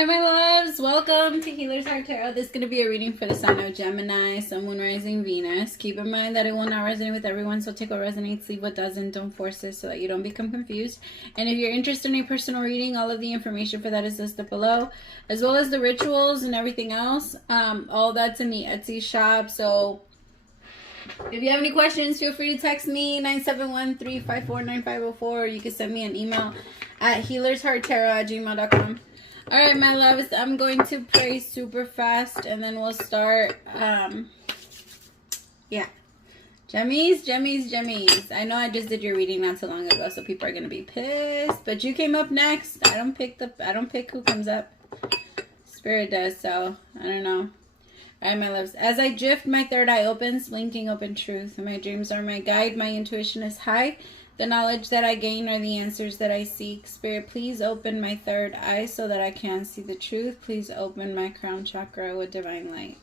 Hi my loves, welcome to Healer's Heart Tarot. This is going to be a reading for the sign of Gemini, Sun, Moon, Rising, Venus. Keep in mind that it will not resonate with everyone, so take what resonates, leave what doesn't. Don't force it so that you don't become confused. And if you're interested in a personal reading, all of the information for that is listed below, as well as the rituals and everything else. All that's in the Etsy shop. So if you have any questions, feel free to text me 971-354-9504, or you can send me an email at healershearttarot@gmail.com. Alright, my loves, I'm going to pray super fast and then we'll start. Yeah. Gemmies. I know I just did your reading not so long ago, so people are gonna be pissed. But you came up next. I don't pick who comes up. Spirit does, so I don't know. Alright, my loves. As I drift, my third eye opens, blinking open truth. My dreams are my guide, my intuition is high. The knowledge that I gain are the answers that I seek. Spirit, please open my third eye so that I can see the truth. Please open my crown chakra with divine light.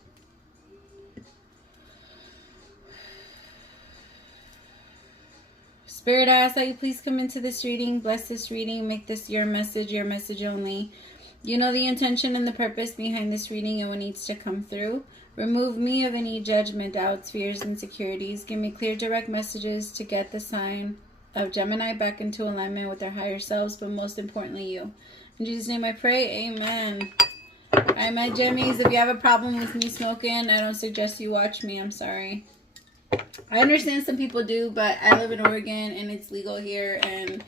Spirit, I ask that you please come into this reading. Bless this reading. Make this your message only. You know the intention and the purpose behind this reading and what needs to come through. Remove me of any judgment, doubts, fears, insecurities. Give me clear, direct messages to get the sign of Gemini back into alignment with their higher selves, but most importantly you. In Jesus' name I pray, amen. Alright, my Gemmies, if you have a problem with me smoking, I don't suggest you watch me. I'm sorry. I understand some people do, but I live in Oregon and it's legal here, and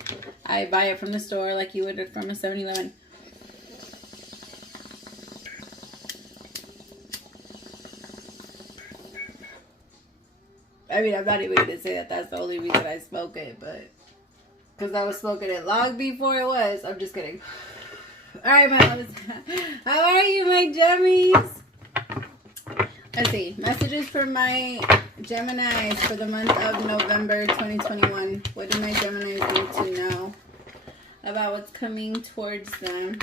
I buy it from the store like you would from a 7-Eleven. I mean, I'm not even going to say that that's the only reason I smoke it, but because I was smoking it long before it was. I'm just kidding. Alright, my loves. How are you, my Gemmies? Let's see. Messages for my Geminis for the month of November 2021. What do my Geminis need to know about what's coming towards them?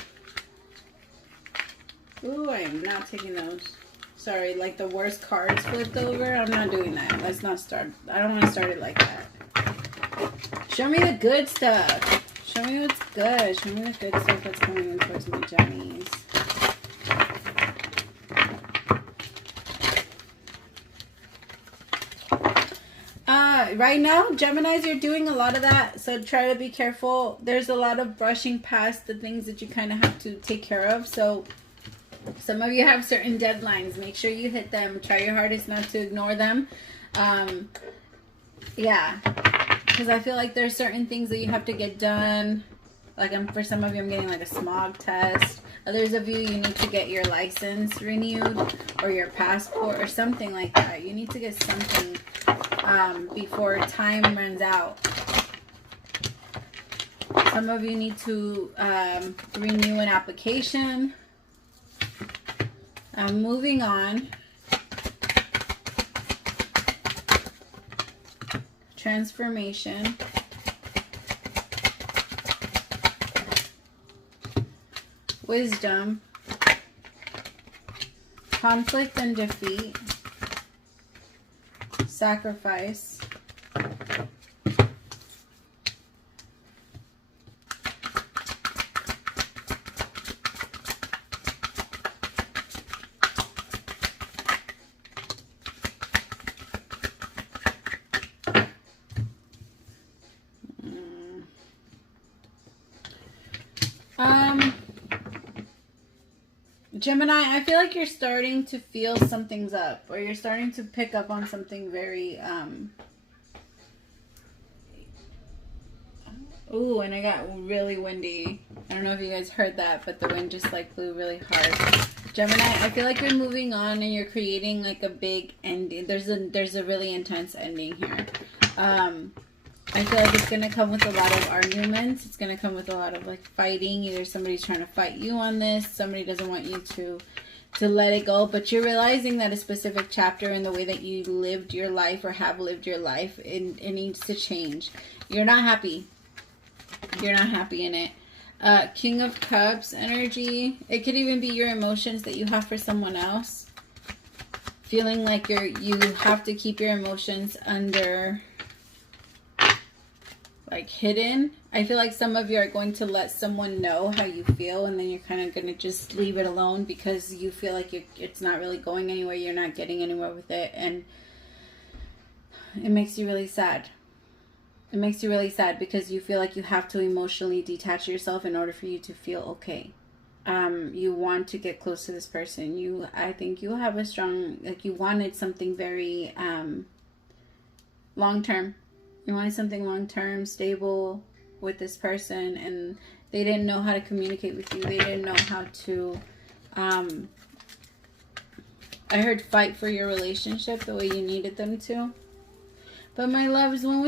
Ooh, I am not taking those. Sorry, like the worst cards flipped over. I'm not doing that. Let's not start. I don't want to start it like that. Show me the good stuff. Show me what's good. Show me the good stuff that's coming in towards my Gemmies. Right now, Geminis, you're doing a lot of that, so try to be careful. There's a lot of brushing past the things that you kind of have to take care of, so some of you have certain deadlines. Make sure you hit them. Try your hardest not to ignore them. Yeah, because I feel like there's certain things that you have to get done. Like for some of you, I'm getting like a smog test. Others of you, you need to get your license renewed or your passport or something like that. You need to get something before time runs out. Some of you need to renew an application. Moving on. Transformation. Wisdom. Conflict and defeat. Sacrifice. Gemini, I feel like you're starting to feel something's up, or you're starting to pick up on something very, ooh, and I got really windy. I don't know if you guys heard that, but the wind just like blew really hard. Gemini, I feel like you're moving on and you're creating like a big ending. There's a really intense ending here. I feel like it's going to come with a lot of arguments. It's going to come with a lot of like fighting. Either somebody's trying to fight you on this. Somebody doesn't want you to let it go. But you're realizing that a specific chapter in the way that you lived your life or have lived your life, it needs to change. You're not happy. You're not happy in it. King of Cups energy. It could even be your emotions that you have for someone else. Feeling like you have to keep your emotions under like hidden. I feel like some of you are going to let someone know how you feel, and then you're kind of going to just leave it alone because you feel like it's not really going anywhere. You're not getting anywhere with it, and it makes you really sad. It makes you really sad because you feel like you have to emotionally detach yourself in order for you to feel okay. You want to get close to this person. I think you have a strong, like, you wanted something very long-term. You wanted something long-term, stable with this person, and they didn't know how to communicate with you. They didn't know how to, I heard fight for your relationship the way you needed them to. But my loves, when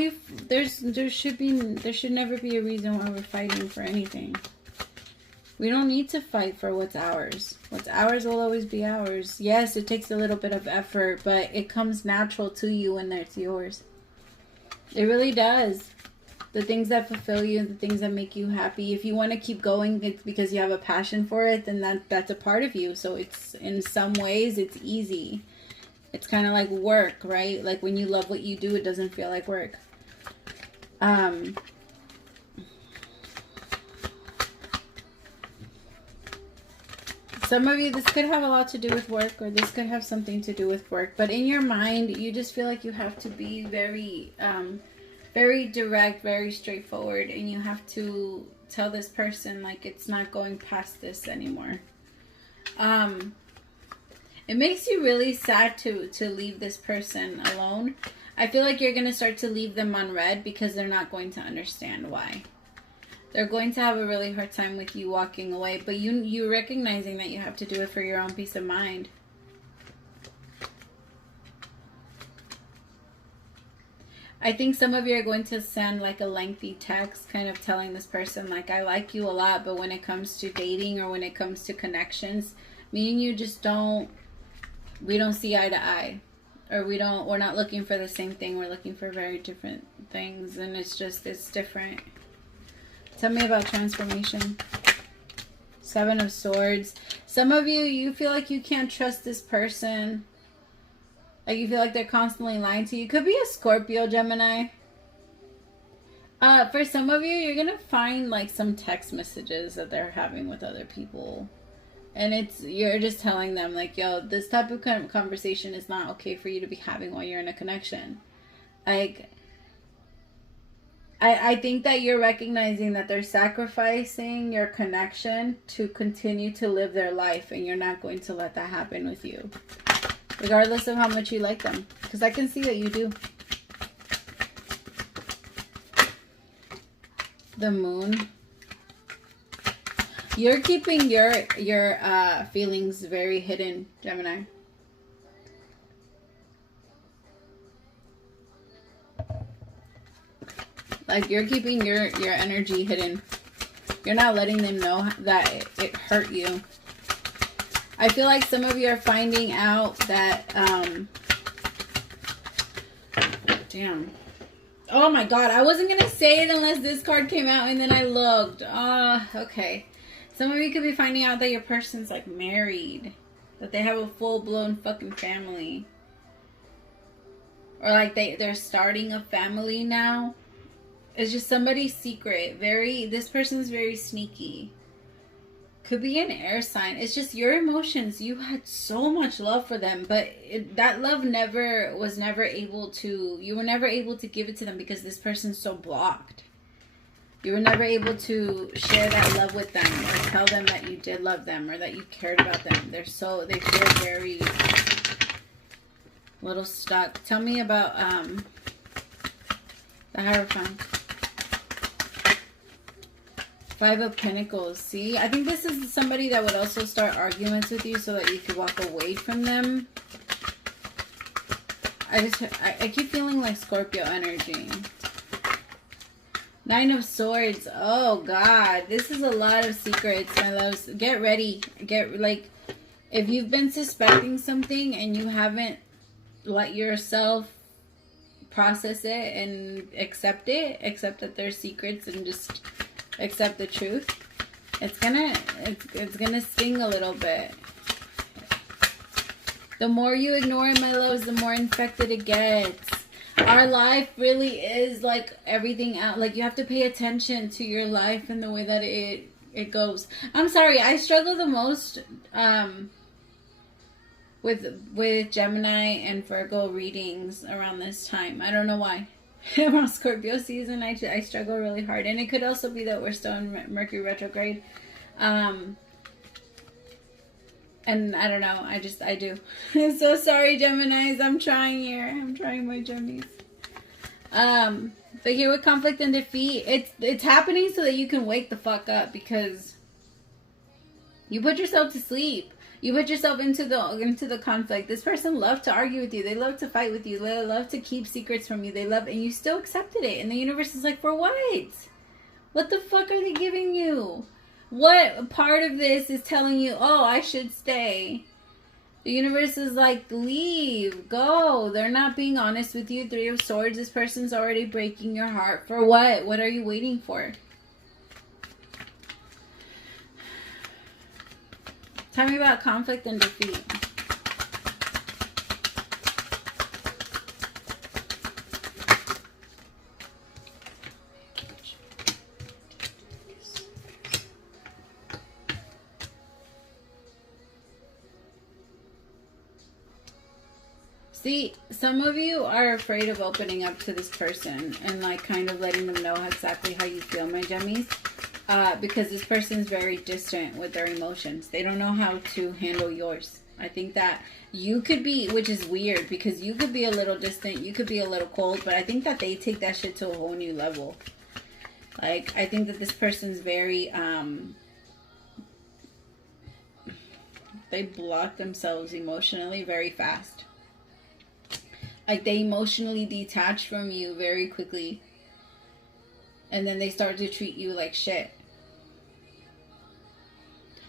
there should never be a reason why we're fighting for anything. We don't need to fight for what's ours. What's ours will always be ours. Yes, it takes a little bit of effort, but it comes natural to you when it's yours. It really does. The things that fulfill you, the things that make you happy. If you want to keep going, it's because you have a passion for it, then that's a part of you. So it's, in some ways, it's easy. It's kind of like work, right? Like when you love what you do, it doesn't feel like work. Some of you, this could have a lot to do with work, or this could have something to do with work. But in your mind, you just feel like you have to be very, very direct, very straightforward. And you have to tell this person, like, it's not going past this anymore. It makes you really sad to leave this person alone. I feel like you're going to start to leave them on red because they're not going to understand why. They're going to have a really hard time with you walking away, but you recognizing that you have to do it for your own peace of mind. I think some of you are going to send like a lengthy text kind of telling this person, like, I like you a lot, but when it comes to dating or when it comes to connections, me and you just we don't see eye to eye. Or we're not looking for the same thing. We're looking for very different things, and it's different. Tell me about transformation. 7 of Swords. Some of you, you feel like you can't trust this person. Like you feel like they're constantly lying to you. Could be a Scorpio, Gemini. For some of you, you're going to find like some text messages that they're having with other people. And you're just telling them like, yo, this type of conversation is not okay for you to be having while you're in a connection. Like, I think that you're recognizing that they're sacrificing your connection to continue to live their life, and you're not going to let that happen with you. Regardless of how much you like them. Because I can see that you do. The Moon. You're keeping your feelings very hidden, Gemini. Like you're keeping your energy hidden. You're not letting them know that it hurt you. I feel like some of you are finding out that, damn. Oh my God, I wasn't going to say it unless this card came out and then I looked. Okay. Some of you could be finding out that your person's like married. That they have a full-blown fucking family. Or like they're starting a family now. It's just somebody's secret. This person's very sneaky. Could be an air sign. It's just your emotions. You had so much love for them, but that love was never able to, you were never able to give it to them because this person's so blocked. You were never able to share that love with them or tell them that you did love them or that you cared about them. They feel very little stuck. Tell me about the Hierophant. 5 of Pentacles. See, I think this is somebody that would also start arguments with you so that you could walk away from them. I keep feeling like Scorpio energy. 9 of Swords. Oh God, this is a lot of secrets, my loves. Get ready. If you've been suspecting something and you haven't let yourself process it and accept that there's secrets and just accept the truth, it's gonna sting a little bit. The more you ignore it, my loves, the more infected it gets. our life really is like everything out. Like, you have to pay attention to your life and the way that it goes. I'm sorry, I struggle the most with Gemini and Virgo readings around this time. I don't know why. Around Scorpio season, I struggle really hard. And it could also be that we're still in Mercury retrograde. And I don't know. I do. So sorry, Geminis. I'm trying here. I'm trying my Gemis. But here with conflict and defeat, it's happening so that you can wake the fuck up, because you put yourself to sleep. You put yourself into the conflict. This person loved to argue with you. They love to fight with you. They love to keep secrets from you. And you still accepted it. And the universe is like, for what? What the fuck are they giving you? What part of this is telling you, oh, I should stay? The universe is like, leave, go. They're not being honest with you. Three of Swords. This person's already breaking your heart. For what? What are you waiting for? Tell me about conflict and defeat. See, some of you are afraid of opening up to this person and like kind of letting them know exactly how you feel, my Gemmies. Because this person's very distant with their emotions. They don't know how to handle yours. I think that you could be, which is weird, because you could be a little distant, you could be a little cold, but I think that they take that shit to a whole new level. Like, I think that this person's very, they block themselves emotionally very fast. Like, they emotionally detach from you very quickly. And then they start to treat you like shit.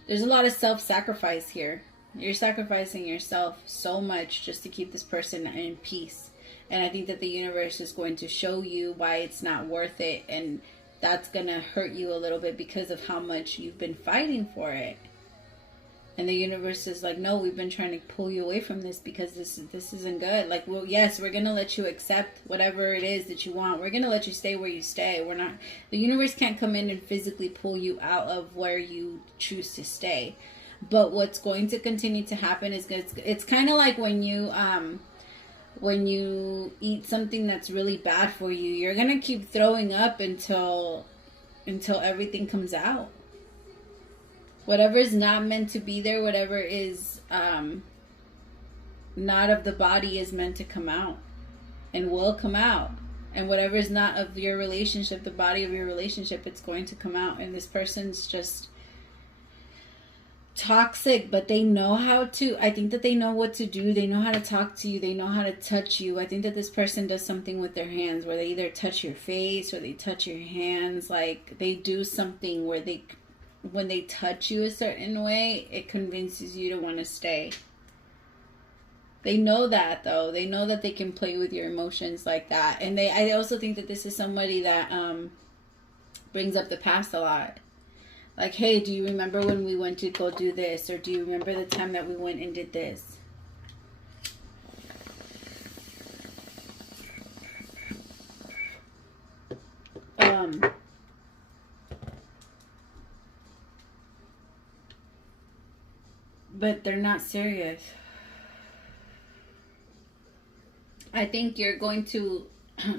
There's a lot of self-sacrifice here. You're sacrificing yourself so much just to keep this person in peace. And I think that the universe is going to show you why it's not worth it. And that's going to hurt you a little bit because of how much you've been fighting for it. And the universe is like, no, we've been trying to pull you away from this because this isn't good. Like, well, yes, we're going to let you accept whatever it is that you want. We're going to let you stay where you stay. We're not, the universe can't come in and physically pull you out of where you choose to stay. But what's going to continue to happen is it's kind of like when you eat something that's really bad for you, you're going to keep throwing up until everything comes out. Whatever is not meant to be there, whatever is not of the body is meant to come out and will come out. And whatever is not of your relationship, the body of your relationship, it's going to come out. And this person's just toxic, but they know how to, I think that they know what to do. They know how to talk to you. They know how to touch you. I think that this person does something with their hands where they either touch your face or they touch your hands. Like, they do something where when they touch you a certain way, it convinces you to want to stay. They know that, though. They know that they can play with your emotions like that. And I also think that this is somebody that brings up the past a lot. Like, hey, do you remember when we went to go do this? Or do you remember the time that we went and did this? But they're not serious. I think you're going to,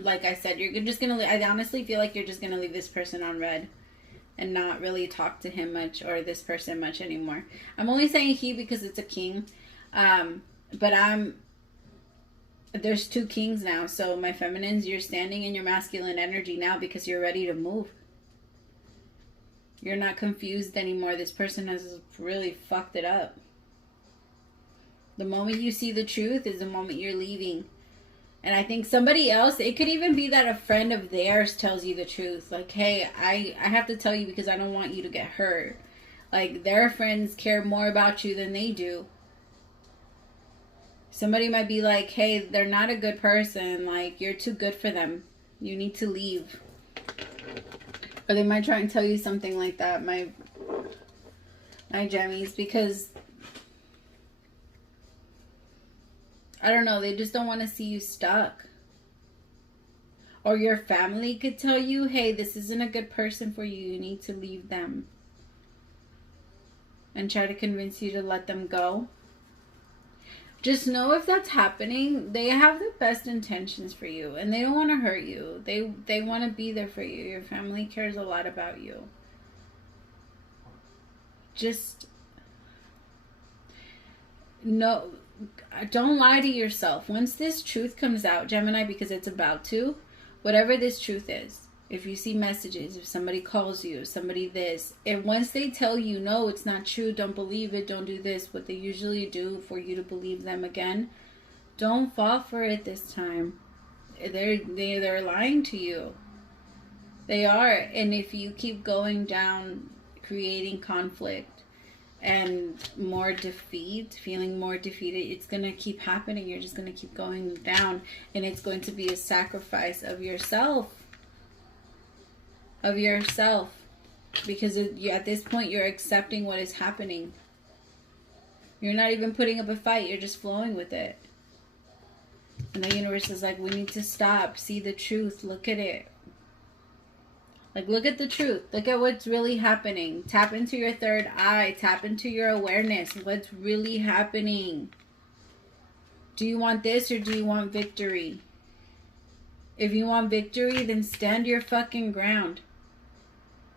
like I said, you're just going to, I honestly feel like you're just going to leave this person on red and not really talk to him much or this person much anymore. I'm only saying he because it's a king. But there's two kings now. So my feminines, you're standing in your masculine energy now because you're ready to move. You're not confused anymore. This person has really fucked it up. The moment you see the truth is the moment you're leaving. And I think somebody else, it could even be that a friend of theirs tells you the truth. Like, hey, I have to tell you because I don't want you to get hurt. Like, their friends care more about you than they do. Somebody might be like, hey, they're not a good person. Like, you're too good for them. You need to leave. Or they might try and tell you something like that, my Gemmies, because I don't know, they just don't want to see you stuck. Or your family could tell you, hey, this isn't a good person for you. You need to leave them. And try to convince you to let them go. Just know if that's happening, they have the best intentions for you. And they don't want to hurt you. They want to be there for you. Your family cares a lot about you. Just... no, don't lie to yourself. Once this truth comes out, Gemini, because it's about to, whatever this truth is, if you see messages, if somebody calls you, somebody this, and once they tell you, no, it's not true, don't believe it, don't do this, what they usually do for you to believe them again, don't fall for it this time. They're lying to you. They are. And if you keep going down, creating conflict, and more defeat, feeling more defeated, it's going to keep happening. You're just going to keep going down. And it's going to be a sacrifice of yourself. Of yourself. Because at this point, you're accepting what is happening. You're not even putting up a fight. You're just flowing with it. And the universe is like, we need to stop. See the truth. Look at it. Like, look at the truth. Look at what's really happening. Tap into your third eye. Tap into your awareness. What's really happening. Do you want this or do you want victory? If you want victory, then stand your fucking ground.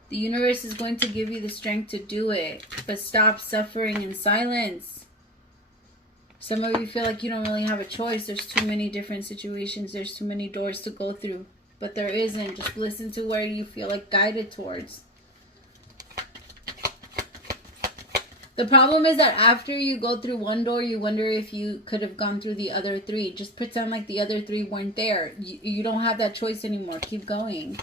The universe is going to give you the strength to do it. But stop suffering in silence. Some of you feel like you don't really have a choice. There's too many different situations. There's too many doors to go through. But there isn't. Just listen to where you feel like guided towards. The problem is that after you go through one door, you wonder if you could have gone through the other three. Just pretend like the other three weren't there. You don't have that choice anymore. Keep going.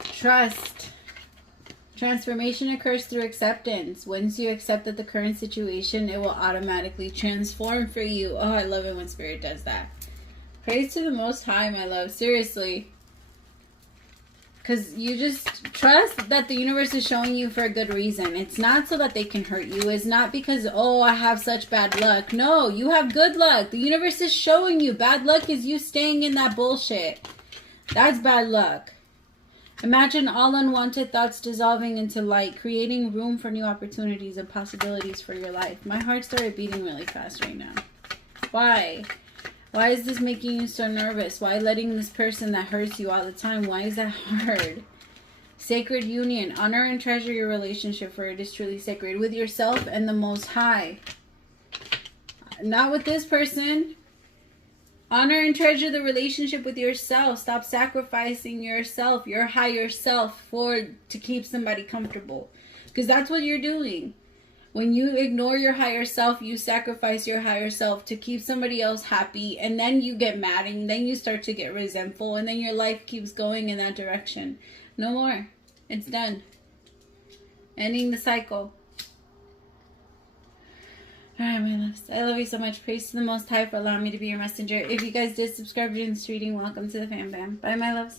Trust. Transformation occurs through acceptance. Once you accept that the current situation, it will automatically transform for you. Oh, I love it when Spirit does that. Praise to the Most High, my love. Seriously. Because you just trust that the universe is showing you for a good reason. It's not so that they can hurt you. It's not because, oh, I have such bad luck. No, you have good luck. The universe is showing you. Bad luck is you staying in that bullshit. That's bad luck. Imagine all unwanted thoughts dissolving into light, creating room for new opportunities and possibilities for your life. My heart started beating really fast right now. Why? Why is this making you so nervous? Why letting this person that hurts you all the time? Why is that hard? Sacred union. Honor and treasure your relationship, for it is truly sacred. With yourself and the Most High. Not with this person. Honor and treasure the relationship with yourself. Stop sacrificing yourself, your higher self, to keep somebody comfortable. Because that's what you're doing. When you ignore your higher self, you sacrifice your higher self to keep somebody else happy. And then you get mad and then you start to get resentful. And then your life keeps going in that direction. No more. It's done. Ending the cycle. Alright, my loves. I love you so much. Praise to the Most High for allowing me to be your messenger. If you guys did subscribe to this reading, welcome to the fam bam. Bye, my loves.